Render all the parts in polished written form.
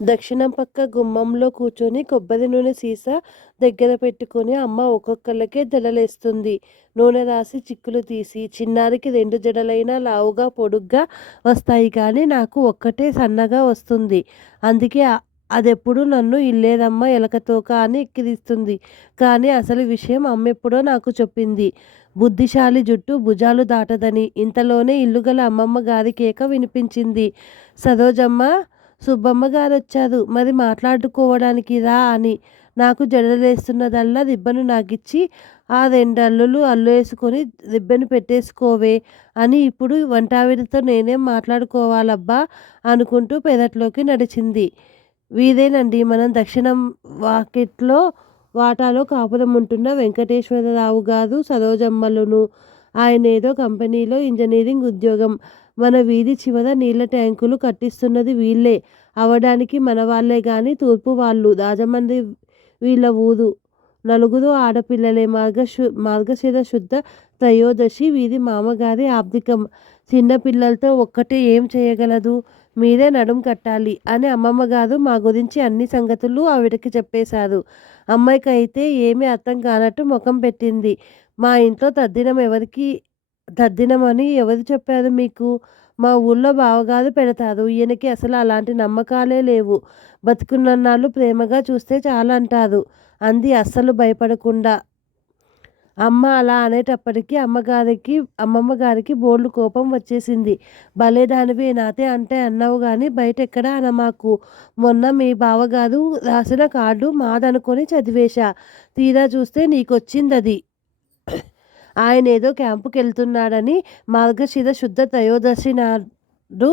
దక్షిణం పక్క గుమ్మంలో కూర్చొని కొబ్బరి నూనె సీసా దగ్గర పెట్టుకొని అమ్మ ఒక్కొక్కళ్ళకే జడలేస్తుంది. నూనె రాసి చిక్కులు తీసి, చిన్నారికి 2 జడలైనా లావుగా పొడుగ్గా వస్తాయి కానీ నాకు ఒక్కటే సన్నగా వస్తుంది. అందుకే అదెప్పుడు నన్ను ఇల్లేదమ్మా ఎలకతోక అని ఎక్కిరిస్తుంది. కానీ అసలు విషయం అమ్మెప్పుడో నాకు చెప్పింది. బుద్ధిశాలి జుట్టు భుజాలు దాటదని. ఇంతలోనే ఇల్లుగల అమ్మమ్మ గారి కేక వినిపించింది. సరోజమ్మ, సుబ్బమ్మ గారొచ్చారు. మరి మాట్లాడుకోవడానికి రా అని. నాకు జడలేస్తున్నదల్లా రిబ్బను నాకిచ్చి, ఆ 2 అల్లులు అల్లేసుకొని రిబ్బను పెట్టేసుకోవే అని ఇప్పుడు వంటావిడతో నేనేం మాట్లాడుకోవాలబ్బా అనుకుంటూ పెరట్లోకి నడిచింది. వీరేనండి మనం దక్షిణం వాటాలో కాపురం ఉంటున్న వెంకటేశ్వరరావు గారు, సరోజమ్మలును. ఆయనేదో కంపెనీలో ఇంజనీరింగ్ ఉద్యోగం. మన వీధి చివర నీళ్ళ ట్యాంకులు కట్టిస్తున్నది వీళ్ళే. అవడానికి మనవాళ్ళే గాని తూర్పు వాళ్ళు. రాజమండ్రి వీళ్ళ ఊరు. నలుగురు ఆడపిల్లలే. మార్గశిర శుద్ధ త్రయోదశి వీరి మామగారి ఆబ్దికం. చిన్న పిల్లలతో ఒక్కటే ఏం చేయగలదు? మీరే నడుం కట్టాలి అని అమ్మమ్మగారు మా గురించి అన్ని సంగతులు ఆవిడకి చెప్పేశారు. అమ్మాయికైతే ఏమీ అర్థం కానట్టు ముఖం పెట్టింది. మా ఇంట్లో తద్దినమని ఎవరు చెప్పారు మీకు? మా ఊళ్ళో బావగారు పెడతారు. ఈయనకి అసలు అలాంటి నమ్మకాలే లేవు. బతికున్నన్నాళ్ళు ప్రేమగా చూస్తే చాలంటారు అంది అస్సలు భయపడకుండా. అమ్మ అలా అనేటప్పటికీ అమ్మమ్మగారికి బోల్డు కోపం వచ్చేసింది. భలేదానివే, నాతే అంటే అన్నావు గాని బయటెక్కడా అనమాకు. మొన్న మీ బావగారు రాసిన కార్డు మాదనుకొని చదివేశా. తీరా చూస్తే నీకొచ్చిందది. ఆయనేదో క్యాంపుకెళ్తున్నాడని మార్గశిర శుద్ధ త్రయోదశి నాడు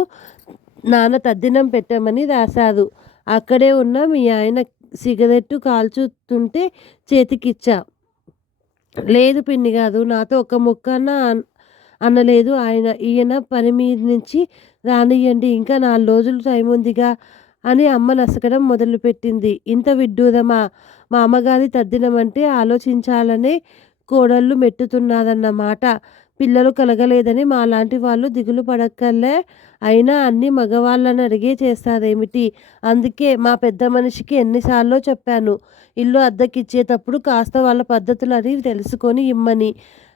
నాన్న తద్దినం పెట్టమని రాశారు. అక్కడే ఉన్న మీ ఆయన సిగరెట్టు కాల్చుతుంటే చేతికిచ్చా. లేదు పిన్ని గారు, నాతో ఒక్క ముక్క అనలేదు ఆయన. ఈయన పని మీద నుంచి రానియ్యండి, ఇంకా 4 రోజులు టైం ఉందిగా అని అమ్మ నసకడం మొదలుపెట్టింది. ఇంత విడ్డూరమా? మా అమ్మగారి తద్దినమంటే ఆలోచించాలనే కోడళ్ళు మెట్టుతున్నారన్నమాట. పిల్లలు కలగలేదని మాలాంటి వాళ్ళు దిగులు పడక్కర్లే. అయినా అన్నీ మగవాళ్ళని అడిగే చేస్తారేమిటి? అందుకే మా పెద్ద మనిషికి ఎన్నిసార్లో చెప్పాను, ఇల్లు అద్దెకిచ్చేటప్పుడు కాస్త వాళ్ళ పద్ధతులని తెలుసుకొని ఇమ్మని.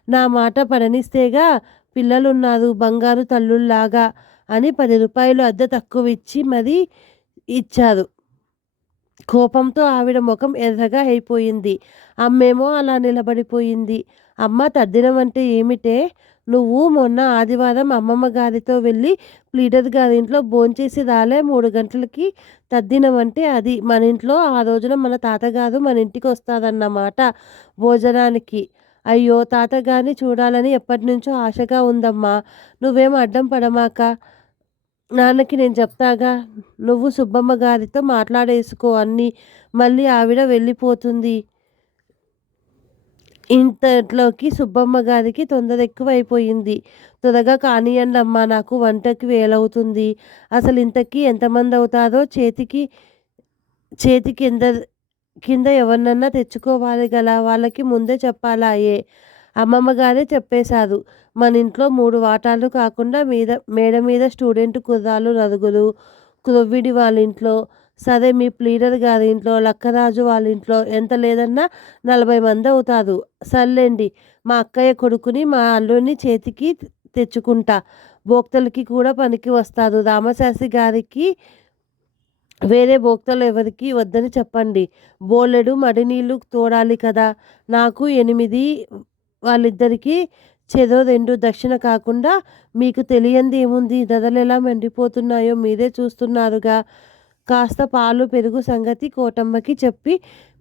నా మాట పడనిస్తేగా. పిల్లలున్నారు బంగారు తల్లుల్లాగా అని 10 రూపాయలు అద్దె తక్కువిచ్చి మరీ ఇచ్చారు. కోపంతో ఆవిడ ముఖం ఎర్రగా అయిపోయింది. అమ్మేమో అలా నిలబడిపోయింది. అమ్మ, తద్దినం అంటే ఏమిటే? నువ్వు మొన్న ఆదివారం అమ్మమ్మ గారితో వెళ్ళి ప్లీడర్ గారింట్లో భోంచేసి రాలే 3 గంటలకి. తద్దినం అంటే అది. మనింట్లో ఆ రోజున మన తాతగారు మన ఇంటికి వస్తారన్నమాట భోజనానికి. అయ్యో, తాతగారిని చూడాలని ఎప్పటినుంచో ఆశగా ఉందమ్మా. నువ్వేం అడ్డం పడమాక. నాన్నకి నేను చెప్తాగా. నువ్వు సుబ్బమ్మ గారితో మాట్లాడేసుకో అన్నీ. మళ్ళీ ఆవిడ వెళ్ళిపోతుంది. ఇంతట్లోకి సుబ్బమ్మ గారికి తొందర ఎక్కువైపోయింది. త్వరగా కానియ్యండమ్మా, నాకు వంటకి వేలవుతుంది. అసలు ఇంతకీ ఎంతమంది అవుతారో చేతి కింద ఎవరినన్నా తెచ్చుకోవాలి గలా. వాళ్ళకి ముందే చెప్పాలాయే. అమ్మమ్మగారే చెప్పేశారు. మనింట్లో 3 వాటాలు కాకుండా మేడ మీద స్టూడెంట్ కుర్రాళ్ళు నలుగురు, క్రొవ్విడి వాళ్ళింట్లో, సరే మీ ప్లీడర్ గారింట్లో, లక్కరాజు వాళ్ళింట్లో ఎంత లేదన్నా 40 మంది అవుతారు. సర్లేండి, మా అక్కయ్య కొడుకుని మా అల్లుడిని చేతికి తెచ్చుకుంటా. భోక్తలకి కూడా పనికి వస్తారు. రామశాస్త్రి గారికి వేరే భోక్తలు ఎవరికి వద్దని చెప్పండి. బోలెడు మడినీళ్ళు తోడాలి కదా. నాకు 8, వాళ్ళిద్దరికీ చెరో 2 దక్షిణ కాకుండా. మీకు తెలియంది ఏముంది? ధరలెలా మండిపోతున్నాయో మీరే చూస్తున్నారుగా. కాస్త పాలు పెరుగు సంగతి కోటమ్మకి చెప్పి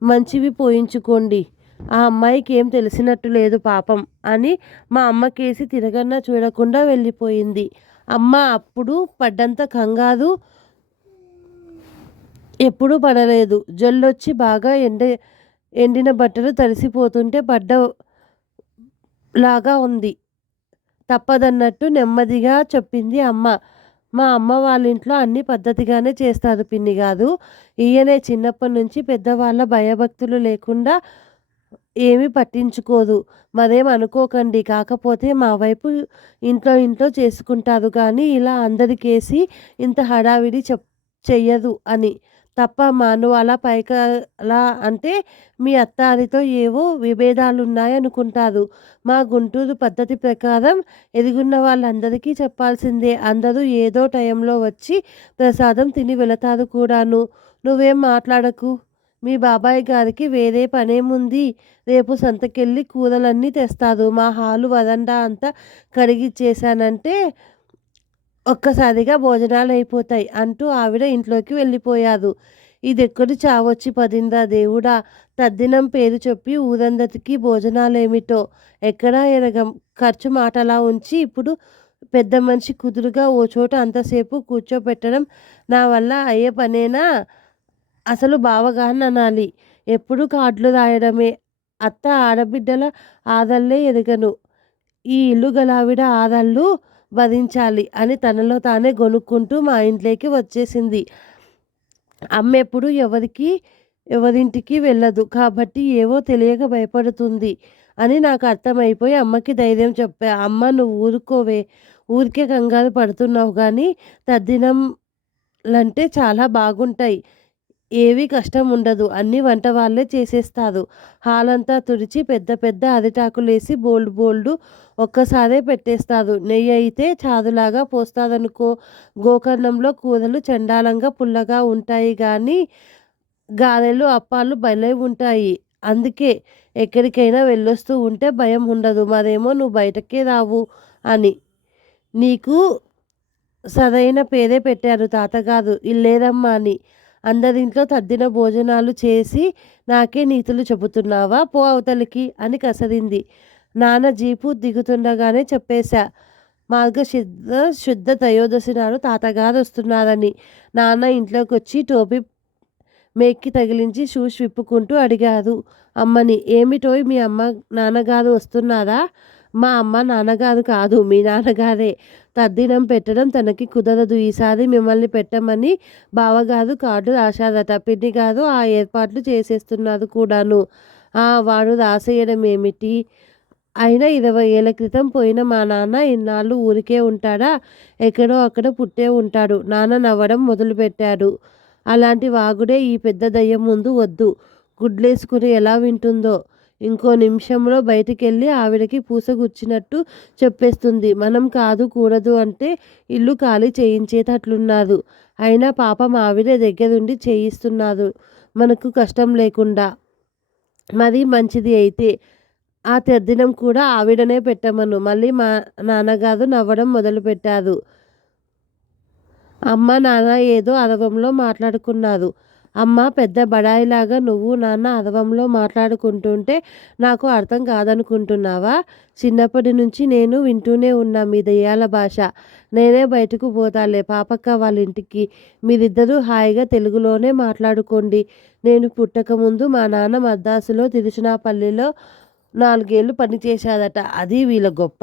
మంచివి పోయించుకోండి. ఆ అమ్మాయికి ఏం తెలిసినట్టు లేదు పాపం అని మా అమ్మకేసి తిరగన్నా చూడకుండా వెళ్ళిపోయింది. అమ్మ అప్పుడు పడ్డంత కంగారు ఎప్పుడూ పడలేదు. జొల్లొచ్చి బాగా ఎండిన బట్టలు తడిసిపోతుంటే పడ్డలాగా ఉంది. తప్పదన్నట్టు నెమ్మదిగా చెప్పింది అమ్మ. మా అమ్మ వాళ్ళింట్లో అన్నీ పద్ధతిగానే చేస్తారు పిన్నిగారు. ఈయనే చిన్నప్పటి నుంచి పెద్దవాళ్ళ భయభక్తులు లేకుండా ఏమీ పట్టించుకోదు. మరేం అనుకోకండి. కాకపోతే మా వైపు ఇంట్లో చేసుకుంటారు కానీ ఇలా అందరికేసి ఇంత హడావిడి చెయ్యదు అని. తప్పమ్మా నువ్వు అలా పైకి అలా అంటే మీ అత్తారితో ఏవో విభేదాలున్నాయనుకుంటారు. మా గుంటూరు పద్ధతి ప్రకారం ఎదిగున్న వాళ్ళందరికీ చెప్పాల్సిందే. అందరూ ఏదో టైంలో వచ్చి ప్రసాదం తిని వెళతారు కూడాను. నువ్వేం మాట్లాడకు. మీ బాబాయ్ గారికి వేరే పనేముంది? రేపు సంతకెళ్ళి కూరలన్నీ తెస్తారు. మా హాలు వరండా అంతా కడిగిచ్చేశానంటే ఒక్కసారిగా భోజనాలయిపోతాయి అంటూ ఆవిడ ఇంట్లోకి వెళ్ళిపోయారు. ఇదెక్కడి చావొచ్చి పడిందా దేవుడా! తద్దినం పేరు చెప్పి ఊరందరికీ భోజనాలేమిటో ఎక్కడా ఎరగం. ఖర్చు మాటలా ఉంచి ఇప్పుడు పెద్ద మనిషి కుదురుగా ఓ చోట అంతసేపు కూర్చోపెట్టడం నా వల్ల అయ్యే పనేనా? అసలు బావగారిననాలి. ఎప్పుడూ కార్డులు రాయడమే. అత్త ఆడబిడ్డల ఆదళ్ళే ఎరగను. ఈ ఇల్లు గలావిడ ఆదళ్ళు భరించాలి అని తనలో తానే గొణుక్కుంటూ మా ఇంట్లోకి వచ్చేసింది. అమ్మెప్పుడూ ఎవరింటికి వెళ్ళదు. కాబట్టి ఏవో తెలియక భయపడుతుంది అని నాకు అర్థమైపోయి అమ్మకి ధైర్యం చెప్పా. అమ్మ నువ్వు ఊరుకోవే. ఊరికే కంగారు పడుతున్నావు గానీ తద్దినంలంటే చాలా బాగుంటాయి. ఏవీ కష్టం ఉండదు. అన్నీ వంట వాళ్ళే చేసేస్తారు. హాలంతా తుడిచి పెద్ద పెద్ద అరిటాకులేసి బోల్డు బోల్డు ఒక్కసారే పెట్టేస్తారు. నెయ్యయితే చారులాగా పోస్తారనుకో. గోకర్ణంలో కూరలు చండాలంగా పుల్లగా ఉంటాయి గానీ గారెలు, అప్పాలు భలే ఉంటాయి. అందుకే ఎక్కడికైనా వెళ్ళొస్తూ ఉంటే భయం ఉండదు. మరేమో నువ్వు బయటకే రావు అని. నీకు సరైన పేరే పెట్టారు తాతగారు ఇల్లేరమ్మా అని. అందరింట్లో తద్దిన భోజనాలు చేసి నాకే నీతులు చెబుతున్నావా? పో అవతలికి అని కసరింది. నాన్న జీపు దిగుతుండగానే చెప్పేశా. శుద్ధ త్రయోదశి నాడు తాతగారు వస్తున్నారని. నాన్న ఇంట్లోకొచ్చి టోపీ మేక్కి తగిలించి షూస్ విప్పుకుంటూ అడిగారు అమ్మని. ఏమిటోయ్ మీ అమ్మ నాన్నగారు వస్తున్నారా? మా అమ్మ నాన్నగారు కాదు, మీ నాన్నగారే. తద్దినం పెట్టడం తనకి కుదరదు. ఈసారి మిమ్మల్ని పెట్టమని బావగారు కార్డు రాశారట. పిన్ని గారు ఆ ఏర్పాట్లు చేసేస్తున్నారు కూడాను. వాడు రాసేయడం ఏమిటి? అయినా 20 ఏళ్ల క్రితం పోయిన మా నాన్న ఇన్నాళ్ళు ఊరికే ఉంటాడా? ఎక్కడో అక్కడ పుట్టే ఉంటాడు. నాన్న నవ్వడం మొదలుపెట్టాడు. అలాంటి వాగుడే ఈ పెద్ద దయ్యం ముందు వద్దు. గుడ్లేసుకుని ఎలా వింటుందో. ఇంకో నిమిషంలో బయటికెళ్ళి ఆవిడకి పూసగుచ్చినట్టు చెప్పేస్తుంది. మనం కాదు కూడదు అంటే ఇల్లు ఖాళీ చేయించేటట్లున్నారు. అయినా పాపం ఆవిడే దగ్గరుండి చేయిస్తున్నారు మనకు కష్టం లేకుండా. మరీ మంచిది అయితే. ఆ తద్దినం కూడా ఆవిడనే పెట్టమను. మళ్ళీ మా నాన్నగారు నవ్వడం మొదలుపెట్టారు. అమ్మ నాన్న ఏదో అరవంలో మాట్లాడుకున్నారు. అమ్మ పెద్ద బడాయిలాగా నువ్వు నాన్న అరవంలో మాట్లాడుకుంటుంటే నాకు అర్థం కాదనుకుంటున్నావా? చిన్నప్పటి నుంచి నేను వింటూనే ఉన్నా మీ దెయ్యాల భాష. నేనే బయటకు పోతాలే పాపక్క వాళ్ళ ఇంటికి. మీరిద్దరూ హాయిగా తెలుగులోనే మాట్లాడుకోండి. నేను పుట్టకముందు మా నాన్న మద్రాసులో తిరుచినాపల్లిలో 4 ఏళ్ళు పనిచేశాడట. అది వీళ్ళ గొప్ప.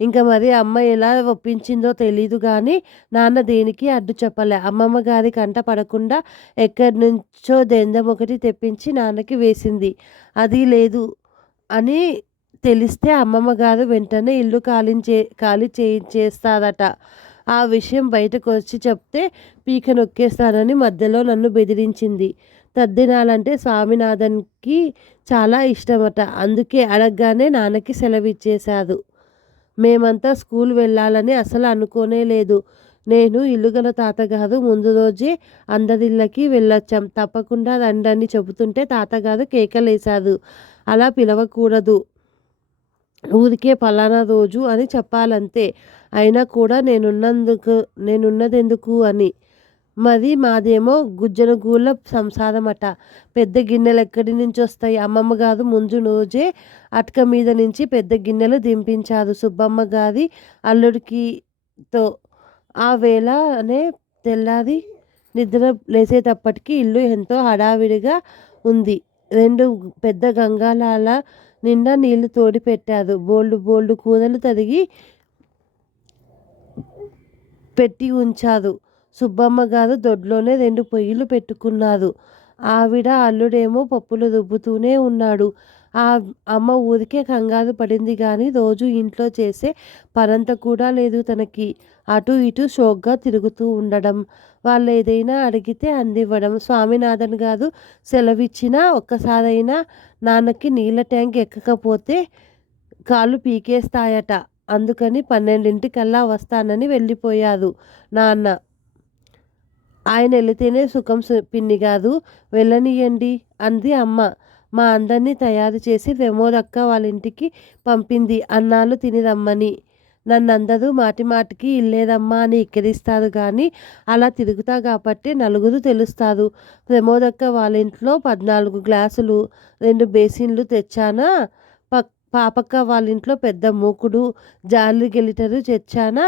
ఇంక మరి అమ్మ ఎలా ఒప్పించిందో తెలీదు గానీ నాన్న దేనికి అడ్డు చెప్పలే. అమ్మమ్మ గారి కంట పడకుండా ఎక్కడ్నుంచో దెందెం ఒకటి తెప్పించి నాన్నకి వేసింది. అది లేదు అని తెలిస్తే అమ్మమ్మ గారు వెంటనే ఇల్లు ఖాళీ చేయించేస్తారట. ఆ విషయం బయటకొచ్చి చెప్తే పీక నొక్కేస్తానని మధ్యలో నన్ను బెదిరించింది. తద్దినాలంటే స్వామినాథన్‌కి చాలా ఇష్టమట. అందుకే అడగ్గానే నాన్నకి సెలవిచ్చేశారు. మేమంతా స్కూల్ వెళ్ళాలని అసలు అనుకోనే లేదు. నేను ఇల్లుగల తాతగారు ముందు రోజే అందరిళ్ళకి వెళ్ళొచ్చాం. తప్పకుండా రండని చెబుతుంటే తాతగారు కేకలేశారు. అలా పిలవకూడదు. ఊరికే పలానా రోజు అని చెప్పాలంతే. అయినా కూడా నేనున్నదెందుకు అని. మరి మాదేమో గుజ్జనగూళ్ళ సంసారమట. పెద్ద గిన్నెలెక్కడి నుంచొస్తాయి? అమ్మమ్మగారు ముందు రోజే అటక మీద నుంచి పెద్ద గిన్నెలు దింపించారు సుబ్బమ్మ గారి అల్లుడికితో. ఆ వేళనే తెల్లారి నిద్ర లేచేటప్పటికి ఇల్లు ఎంతో హడావిడిగా ఉంది. 2 పెద్ద గంగాళాల నిండా నీళ్లు తోడి పెట్టారు. బోల్డు బోల్డు కూరలు తరిగి పెట్టి ఉంచారు. సుబ్బమ్మ గారు దొడ్లోనే 2 పొయ్యిలు పెట్టుకున్నారు. ఆవిడ అల్లుడేమో పప్పులు రుబ్బుతూనే ఉన్నాడు. ఆ అమ్మ ఊరికే కంగారు పడింది గానీ, రోజు ఇంట్లో చేసే పనంతా కూడా లేదు తనకి. అటు ఇటు షోక్‌గా తిరుగుతూ ఉండడం, వాళ్ళేదైనా అడిగితే అందివ్వడం. స్వామినాథన్ గారు సెలవిచ్చినా ఒక్కసారైనా నాన్నకి నీళ్ళ ట్యాంక్ ఎక్కకపోతే కాళ్ళు పీకేస్తాయట. అందుకని 12:00కల్లా వస్తానని వెళ్ళిపోయారు నాన్న. ఆయనెళితేనే సుఖం పిన్ని గారు, వెళ్ళనీయండి అంది అమ్మ. మా అందర్నీ తయారు చేసి ప్రమోదక్క వాళ్ళింటికి పంపింది అన్నాలు తిని రమ్మని. నన్నందరూ మాటిమాటికి ఇల్లేదమ్మా అని ఎక్కిరిస్తారు గానీ, అలా తిరుగుతా గాబట్టే నలుగురు తెలుస్తారు. ప్రమోదక్క వాళ్ళింట్లో 14 గ్లాసులు, 2 బేసిన్లు తెచ్చానా, పాపక్క వాళ్ళింట్లో పెద్ద మూకుడు, జాలి గెలిటరు తెచ్చానా,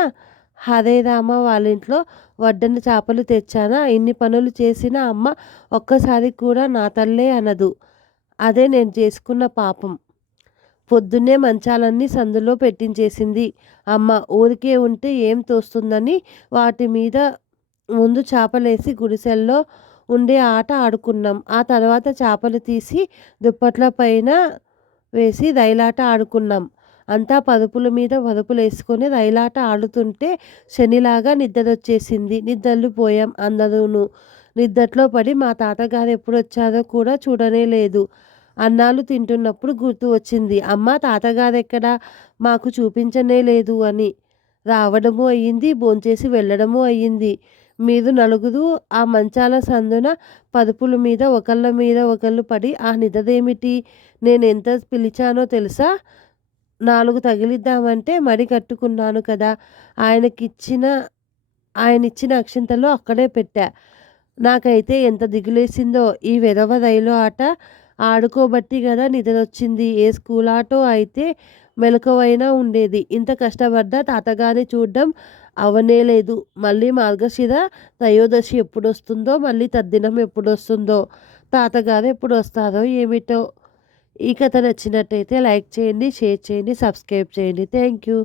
హరే రామ వాళ్ళింట్లో వడ్డన చేపలు తెచ్చానా, ఇన్ని పనులు చేసిన అమ్మ ఒక్కసారి కూడా నా తల్లే అనదు. అదే నేను చేసుకున్న పాపం. పొద్దున్నే మంచాలన్నీ సందులో పెట్టించేసింది అమ్మ. ఊరికే ఉంటే ఏం తోస్తుందని వాటి మీద ముందు చేపలేసి గుడిసెల్లో ఉండే ఆట ఆడుకున్నాం. ఆ తర్వాత చేపలు తీసి దుప్పట్ల పైన వేసి రైలాట ఆడుకున్నాం. అంతా పరుపుల మీద పరుపులేసుకొని రైలాట ఆడుతుంటే శనిలాగా నిద్రొచ్చేసింది. నిద్రపోయాం అందరూను. నిద్దట్లో పడి మా తాతగారు ఎప్పుడొచ్చారో కూడా చూడనే లేదు. అన్నాలు తింటున్నప్పుడు గుర్తు వచ్చింది. అమ్మా తాతగారెక్కడా? మాకు చూపించనే లేదు అని. రావడమూ అయ్యింది, భోంచేసి వెళ్ళడమూ అయ్యింది. మీరు నలుగురు ఆ మంచాల సందున పరుపుల మీద ఒకళ్ళ మీద ఒకళ్ళు పడి ఆ నిదరేమిటి? నేనెంత పిలిచానో తెలుసా? 4 తగిలిద్దామంటే మడి కట్టుకున్నాను కదా! ఆయనిచ్చిన అక్షింతలు అక్కడే పెట్టా. నాకైతే ఎంత దిగులేసిందో. ఈ వెధవ రైలు ఆట ఆడుకోబట్టి గదా నిద్రొచ్చింది. ఏ స్కూలాటో అయితే మెలకువైనా ఉండేది. ఇంత కష్టపడ్డా తాతగారిని చూడ్డం అవ్వనేలేదు. మళ్ళీ మార్గశిర త్రయోదశి ఎప్పుడొస్తుందో, మళ్ళీ తద్దినం ఎప్పుడొస్తుందో, తాతగారు ఎప్పుడొస్తారో ఏమిటో. ఈ కథ నచ్చినట్టయితే లైక్ చేయండి, షేర్ చేయండి, సబ్స్క్రైబ్ చేయండి. Thank you.